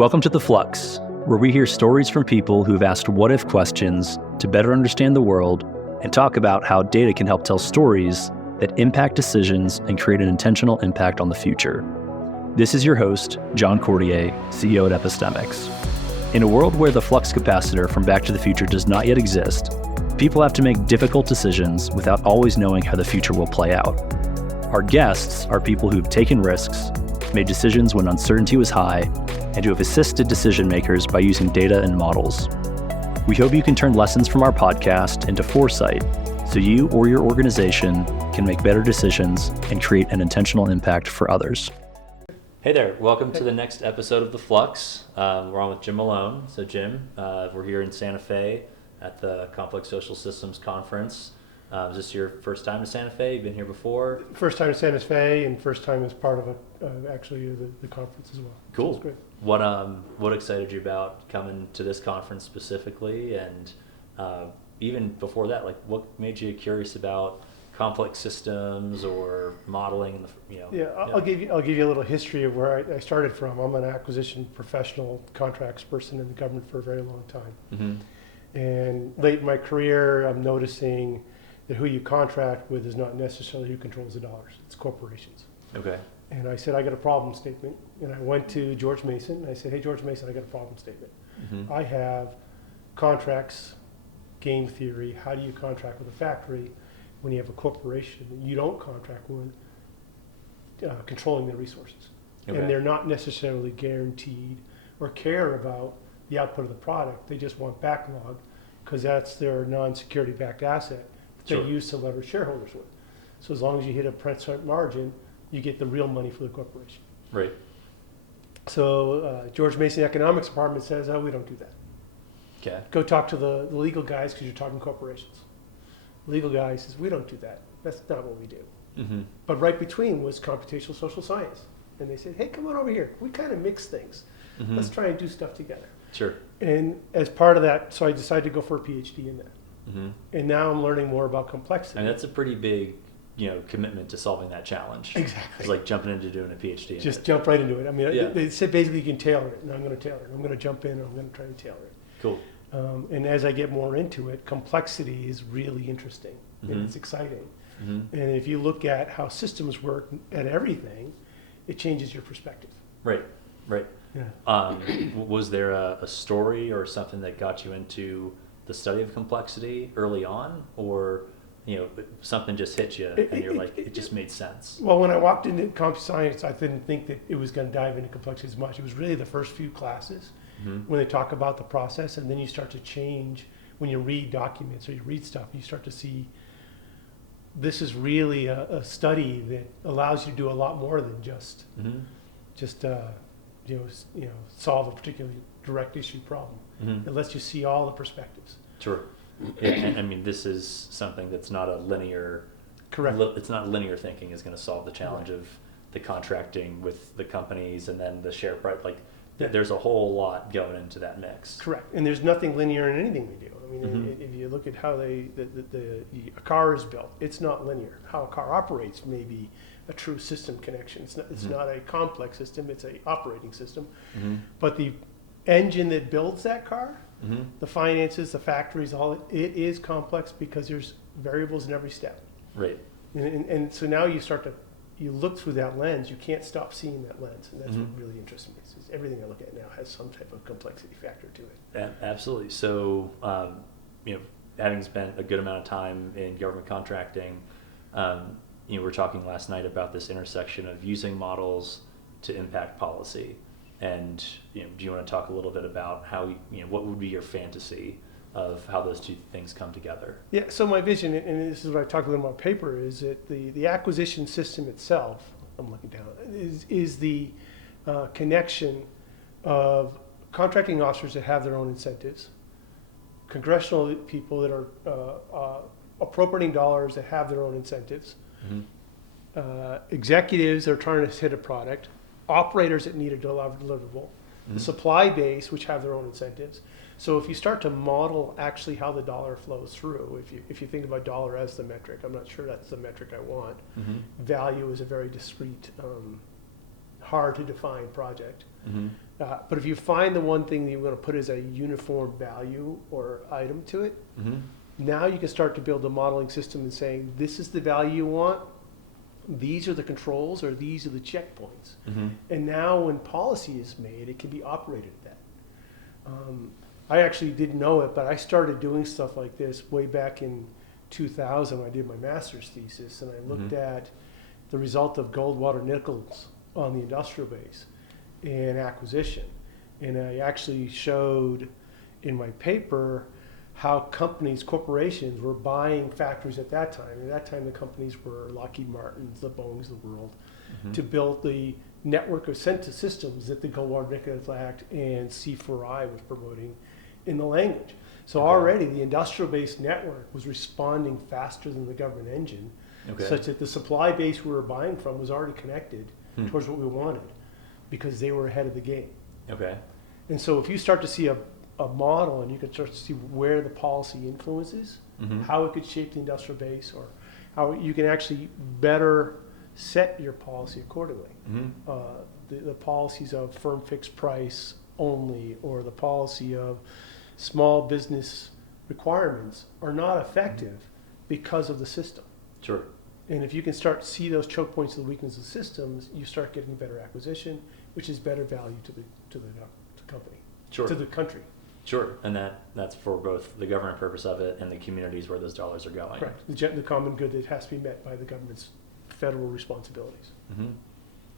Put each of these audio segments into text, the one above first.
Welcome to the Flux, where we hear stories from people who've asked what-if questions to better understand the world and talk about how data can help tell stories that impact decisions and create an intentional impact on the future. This is your host, John Cordier, CEO at Epistemics. In a world where the flux capacitor from Back to the Future does not yet exist, people have to make difficult decisions without always knowing how the future will play out. Our guests are people who've taken risks, made decisions when uncertainty was high, and who have assisted decision makers by using data and models. We hope you can turn lessons from our podcast into foresight so you or your organization can make better decisions and create an intentional impact for others. Hey there, welcome to the next episode of The Flux. We're on with Jim Malone. So Jim, we're here in Santa Fe at the Computational Social Systems Conference. Is this your first time to Santa Fe? You've been here before? First time to Santa Fe, and first time as part of the conference as well. Cool. So great. What excited you about coming to this conference specifically, and even before that, like what made you curious about complex systems or modeling? I'll give you a little history of where I started from. I'm an acquisition professional, contracts person in the government for a very long time. Mm-hmm. And late in my career, I'm noticing that who you contract with is not necessarily who controls the dollars. It's corporations. Okay. And I said, I got a problem statement. And I went to George Mason. And I said, hey, George Mason, I got a problem statement. Mm-hmm. I have contracts, game theory. How do you contract with a factory when you have a corporation that you don't contract with controlling the resources? Okay. And they're not necessarily guaranteed or care about the output of the product. They just want backlog because that's their non-security backed asset that Sure. they use to leverage shareholders with. So as long as you hit a % margin, you get the real money for the corporation. Right. So George Mason Economics Department says, oh, we don't do that. Okay. Go talk to the legal guys because you're talking corporations. Legal guy says, we don't do that. That's not what we do. Mm-hmm. But right between was Computational Social Science. And they said, hey, come on over here. We kind of mix things. Mm-hmm. Let's try and do stuff together. Sure. And as part of that, so I decided to go for a PhD in that. Mm-hmm. And now I'm learning more about complexity. And that's a pretty big, commitment to solving that challenge. Exactly. It's like jumping into doing a PhD. Just jump right into it. I mean, Yeah. they said basically you can tailor it, and I'm going to tailor it. I'm going to jump in and I'm going to try to tailor it. Cool. And as I get more into it, complexity is really interesting Mm-hmm. and it's exciting. Mm-hmm. And if you look at how systems work at everything, it changes your perspective. Right. Yeah. Was there a story or something that got you into the study of complexity early on, or something just hit you and you're like, it just made sense? Well, when I walked into computer science, I didn't think that it was going to dive into complexity as much. It was really the first few classes Mm-hmm. when they talk about the process, and then you start to change when you read documents or you read stuff. You start to see this is really a study that allows you to do a lot more than just solve a particularly direct issue problem. Mm-hmm. It lets you see all the perspectives. Sure. Yeah, and I mean, this is something that's not a linear. Correct. It's not linear thinking is going to solve the challenge of the contracting with the companies and then the share price. Like, there's a whole lot going into that mix. Correct. And there's nothing linear in anything we do. I mean, Mm-hmm. if you look at how a car is built, it's not linear. How a car operates may be a true system connection. It's Mm-hmm. not a complex system. It's a operating system. Mm-hmm. But the engine that builds that car, Mm-hmm. the finances, the factories, it is complex because there's variables in every step. Right. And so now you look through that lens. You can't stop seeing that lens, and that's Mm-hmm. what really interests me. Is everything I look at now has some type of complexity factor to it. Absolutely. So, having spent a good amount of time in government contracting, we're talking last night about this intersection of using models to impact policy. And do you want to talk a little bit about how what would be your fantasy of how those two things come together? Yeah. So my vision, and this is what I talk a little about paper, is that the acquisition system itself, I'm looking down, is the connection of contracting officers that have their own incentives, congressional people that are appropriating dollars that have their own incentives, Mm-hmm. Executives that are trying to hit a product, operators that need a deliverable, Mm-hmm. the supply base which have their own incentives. So if you start to model actually how the dollar flows through, if you think about dollar as the metric, I'm not sure that's the metric I want. Mm-hmm. Value is a very discrete hard to define project. Mm-hmm. But if you find the one thing that you want to put as a uniform value or item to it, Mm-hmm. now you can start to build a modeling system and saying, this is the value you want, these are the controls, or these are the checkpoints. Mm-hmm. And now when policy is made, it can be operated at that. I actually didn't know it, but I started doing stuff like this way back in 2000 when I did my master's thesis, and I looked at the result of gold, water, nickels on the industrial base and acquisition. And I actually showed in my paper how companies, corporations were buying factories at that time. At that time, the companies were Lockheed Martins, the Boeings of the world, to build the network of systems that the Gold, Water, Nickels Act and C4I was promoting in the language. So already the industrial-based network was responding faster than the government engine, such that the supply base we were buying from was already connected towards what we wanted because they were ahead of the game. Okay. And so if you start to see a model and you can start to see where the policy influences, how it could shape the industrial base, or how you can actually better set your policy accordingly. The policies of firm fixed price only, or the policy of small business requirements are not effective because of the system. Sure. And if you can start to see those choke points of the weakness of systems, you start getting better acquisition, which is better value to the company, Sure. to the country. Sure, and that's for both the government purpose of it and the communities where those dollars are going. Correct. The common good that has to be met by the government's federal responsibilities.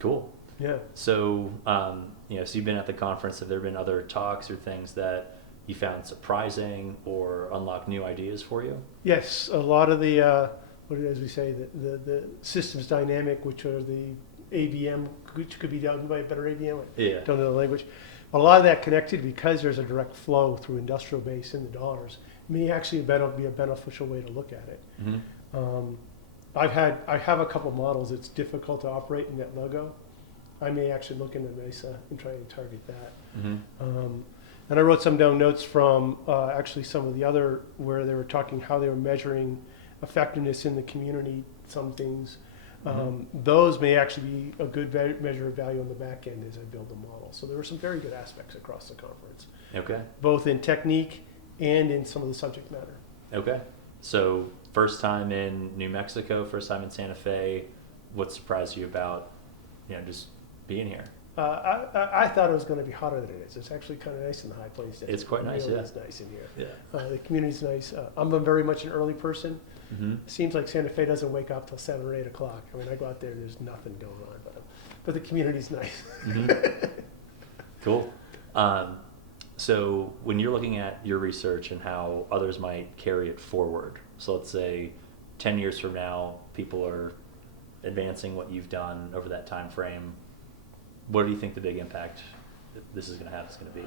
Cool. Yeah. So, so you've been at the conference. Have there been other talks or things that you found surprising or unlocked new ideas for you? Yes, a lot of the, as we say, the systems dynamic, which are the ABM, which could be done by a better ABM. Yeah. Don't know the language. A lot of that connected because there's a direct flow through industrial base in the dollars. May actually be a beneficial way to look at it. I have a couple models. It's difficult to operate in that logo. I may actually look into MESA and try and target that. And I wrote some down notes from actually some of the other where they were talking how they were measuring effectiveness in the community. Some things. Those may actually be a good measure of value on the back end as I build the model. So there were some very good aspects across the conference. Okay. Both in technique and in some of the subject matter. Okay. So first time in New Mexico, first time in Santa Fe. What surprised you about, just being here? I thought it was going to be hotter than it is. It's actually kind of nice in the high plains. It's quite nice, yeah. It's nice in here. Yeah. The community's nice. I'm very much an early person. Seems like Santa Fe doesn't wake up till 7 or 8 o'clock. I mean, I go out there, there's nothing going on, but the community's nice. Cool. So when you're looking at your research and how others might carry it forward, so let's say 10 years from now, people are advancing what you've done over that time frame, what do you think the big impact this is going to have is going to be?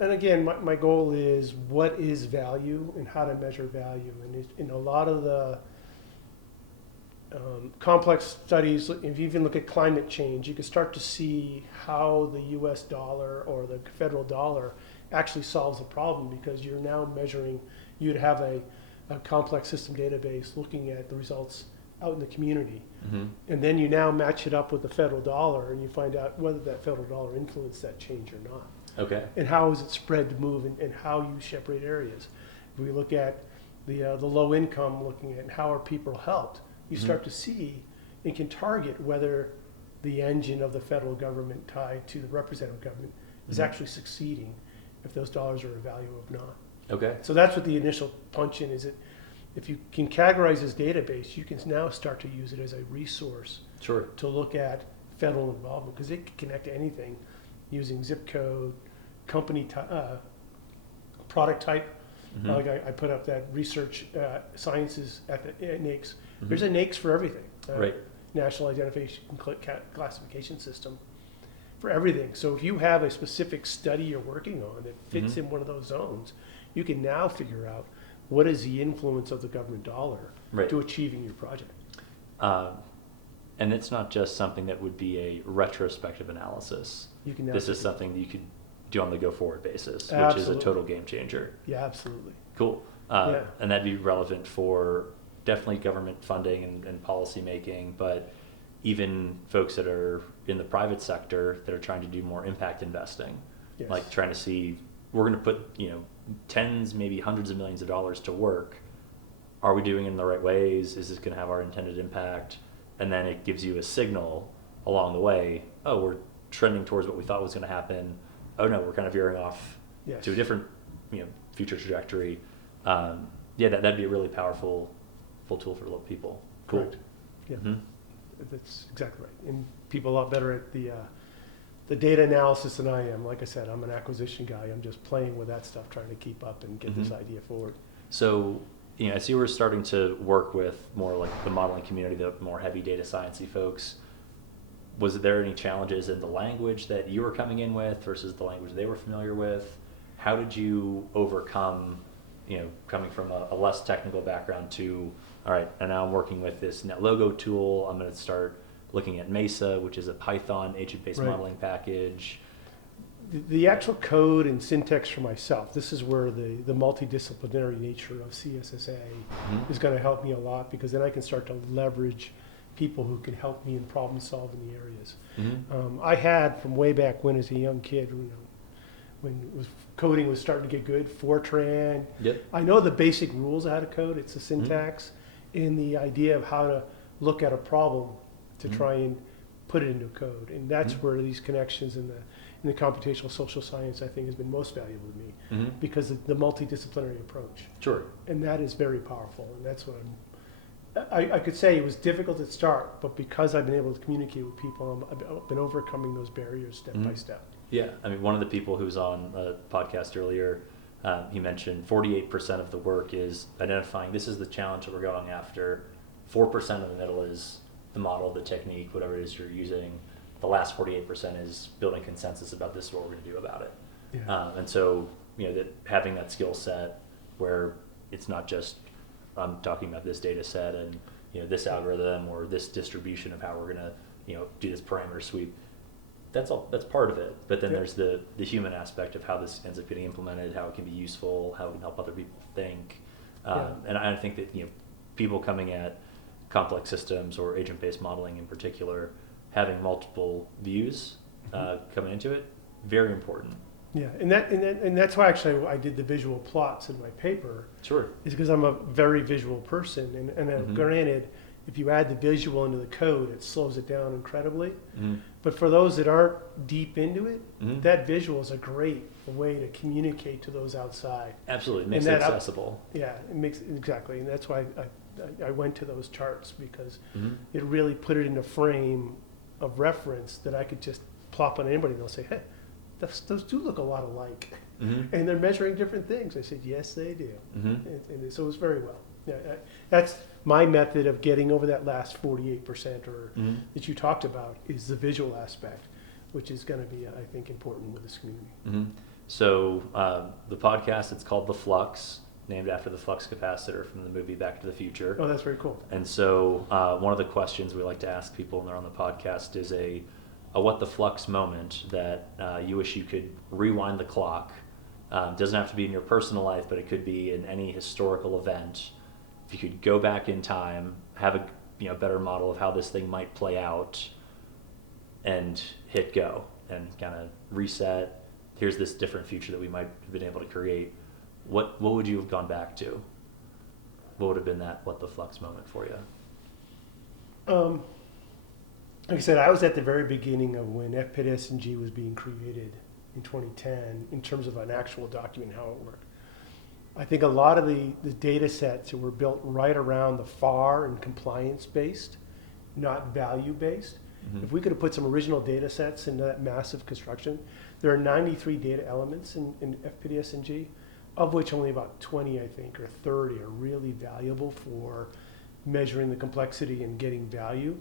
And again, my goal is what is value and how to measure value. And in a lot of the complex studies, if you even look at climate change, you can start to see how the US dollar or the federal dollar actually solves the problem, because you're now measuring, you'd have a complex system database looking at the results out in the community. And then you now match it up with the federal dollar and you find out whether that federal dollar influenced that change or not. Okay. And how is it spread to move, and how you separate areas. If we look at the low income, looking at how are people helped, you start to see and can target whether the engine of the federal government tied to the representative government is actually succeeding, if those dollars are of value or not. Okay. So that's what the initial punch in is. It if you can categorize this database, you can now start to use it as a resource to look at federal involvement, because it can connect to anything using zip code, company product type. Like I put up that research sciences at the NAICS. There's a NAICS for everything. National Identification Classification System for everything. So if you have a specific study you're working on that fits in one of those zones, you can now figure out what is the influence of the government dollar to achieving your project. And it's not just something that would be a retrospective analysis. This is something that you could do on the go-forward basis, which is a total game changer. Yeah, absolutely. Cool. And that'd be relevant for definitely government funding and policy making, but even folks that are in the private sector that are trying to do more impact investing, Yes. like trying to see, we're going to put, tens, maybe hundreds of millions of dollars to work. Are we doing it in the right ways? Is this going to have our intended impact? And then it gives you a signal along the way. Oh, we're trending towards what we thought was going to happen. Oh no, we're kind of veering off Yes. to a different, future trajectory. That'd be a really powerful tool for people. Cool. Correct. Yeah, Mm-hmm. that's exactly right. And people a lot better at the data analysis than I am. Like I said, I'm an acquisition guy. I'm just playing with that stuff, trying to keep up and get this idea forward. So, as you were starting to work with more like the modeling community, the more heavy data sciencey folks, was there any challenges in the language that you were coming in with versus the language they were familiar with? How did you overcome, coming from a less technical background to, all right, and now I'm working with this NetLogo tool, I'm going to start looking at Mesa, which is a Python agent-based Right. modeling package. The actual code and syntax for myself, this is where the multidisciplinary nature of CSSA is going to help me a lot, because then I can start to leverage people who can help me in problem solving the areas. I had, from way back when as a young kid, when coding was starting to get good, Fortran. Yep. I know the basic rules of how to code. It's the syntax and the idea of how to look at a problem to try and put it into code. And that's where these connections in the computational social science, I think, has been most valuable to me, because of the multidisciplinary approach. Sure. And that is very powerful. And that's what I could say it was difficult at start, but because I've been able to communicate with people, I've been overcoming those barriers step by step. Yeah, I mean, one of the people who was on a podcast earlier, he mentioned 48% of the work is identifying this is the challenge that we're going after. 4% of the middle is the model, the technique, whatever it is you're using. The last 48% is building consensus about this is what we're going to do about it. Yeah. And so, that having that skill set where it's not just I'm talking about this data set and this algorithm or this distribution of how we're going to do this parameter sweep. That's part of it. But then there's the human aspect of how this ends up getting implemented, how it can be useful, how it can help other people think. And I think that people coming at complex systems or agent-based modeling in particular, having multiple views coming into it, very important. Yeah, and that's why actually I did the visual plots in my paper. Sure. Is because I'm a very visual person, and granted, if you add the visual into the code, it slows it down incredibly. But for those that aren't deep into it, that visual is a great way to communicate to those outside. Absolutely, it makes it accessible. It makes exactly, and that's why I went to those charts, because it really put it in a frame of reference that I could just plop on anybody, and they'll say, hey, those do look a lot alike. And they're measuring different things. I said, yes, they do. And so it was very well. Yeah, that's my method of getting over that last 48% or that you talked about, is the visual aspect, which is going to be, I think, important with this community. So the podcast, it's called The Flux, named after the flux capacitor from the movie Back to the Future. Oh, that's very cool. And so one of the questions we like to ask people when they're on the podcast is a what the flux moment that you wish you could rewind the clock. Doesn't have to be in your personal life, but it could be in any historical event. If you could go back in time, have a better model of how this thing might play out, and hit go and kind of reset. Here's this different future that we might have been able to create. What would you have gone back to? What would have been that what the flux moment for you? Like I said, I was at the very beginning of when FPIT-SNG was being created in 2010 in terms of an actual document, how it worked. I think a lot of the data sets were built right around the FAR and compliance-based, not value-based. If we could have put some original data sets into that massive construction, there are 93 data elements in FPIT-SNG, of which only about 20, I think, or 30 are really valuable for measuring the complexity and getting value.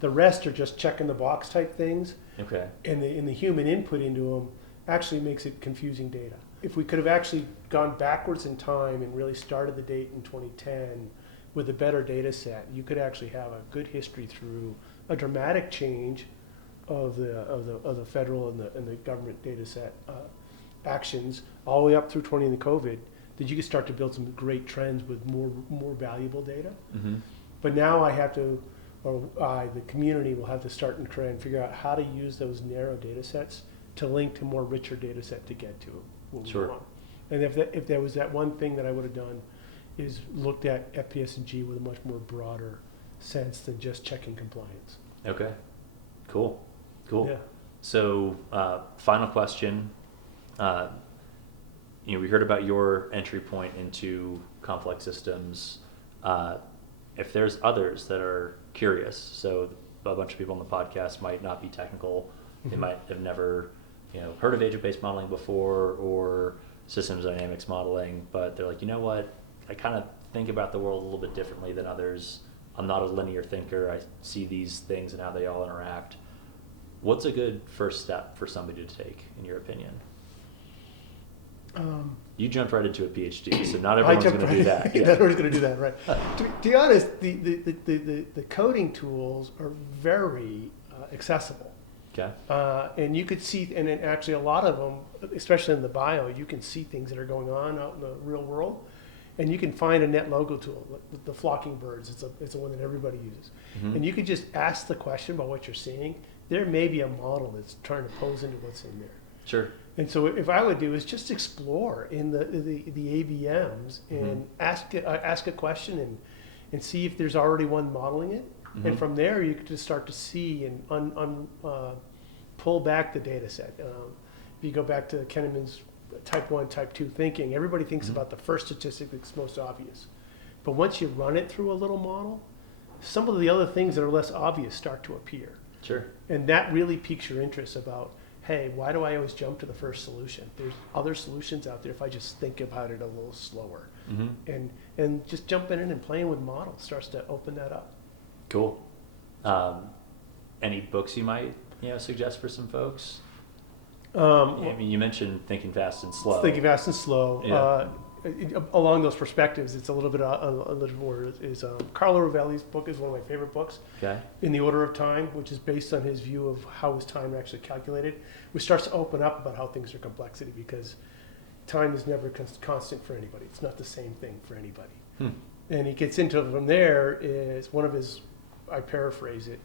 The rest are just checking the box type things. Okay. And the human input into them actually makes it confusing data. If we could have actually gone backwards in time and really started the date in 2010 with a better data set, you could actually have a good history through a dramatic change of the federal and the government data set actions all the way up through 20 in the COVID, that you could start to build some great trends with more valuable data. But now I have to or the community will have to start and try and figure out how to use those narrow data sets to link to more richer data set to get to what we want. And if there was that one thing that I would have done is looked at FPS&G with a much more broader sense than just checking compliance. Okay, cool. Yeah. So final question. We heard about your entry point into complex systems. If there's others that are curious, so a bunch of people on the podcast might not be technical, they might have never heard of agent-based modeling before or systems dynamics modeling, but they're like, you know what, I kind of think about the world a little bit differently than others. I'm not a linear thinker. I see these things and how they all interact. What's a good first step for somebody to take, in your opinion? You jumped right into a PhD, so not everyone's going to do that. Not everyone's going to do that, right? To be honest, the coding tools are very accessible. Okay. And you could see, and actually a lot of them, especially in the bio, you can see things that are going on out in the real world. And you can find a net logo tool, the flocking birds. It's a one that everybody uses. Mm-hmm. And you could just ask the question about what you're seeing. There may be a model that's trying to pose into what's in there. Sure. And so if I would do is just explore in the AVMs and ask a question and see if there's already one modeling it. Mm-hmm. And from there you could just start to see and pull back the data set. If you go back to Kahneman's type 1, type 2 thinking, everybody thinks about the first statistic that's most obvious. But once you run it through a little model, some of the other things that are less obvious start to appear. Sure. And that really piques your interest about, hey, why do I always jump to the first solution? There's other solutions out there if I just think about it a little slower. Mm-hmm. And just jumping in and playing with models starts to open that up. Cool. Any books you might suggest for some folks? You mentioned Thinking Fast and Slow. Thinking Fast and Slow. Yeah. Along those perspectives, it's a little bit a little more is Carlo Rovelli's book is one of my favorite books. Okay. In the Order of Time, which is based on his view of how is time actually calculated, which starts to open up about how things are complexity because time is never constant for anybody. It's not the same thing for anybody. And he gets into it from there is one of his, I paraphrase it,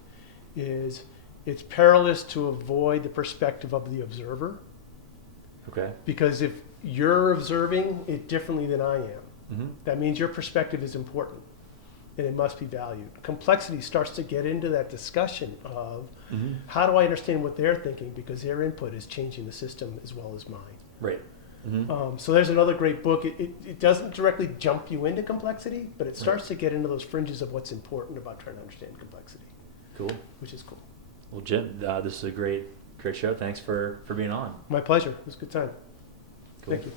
is it's perilous to avoid the perspective of the observer. Okay. Because if you're observing it differently than I am, that means your perspective is important and it must be valued. Complexity starts to get into that discussion of how do I understand what they're thinking because their input is changing the system as well as mine. Right. So there's another great book. It doesn't directly jump you into complexity, but it starts to get into those fringes of what's important about trying to understand complexity. Cool. Which is cool. Well, Jim, this is a great show. Thanks for being on. My pleasure. It was a good time. Cool. Thank you.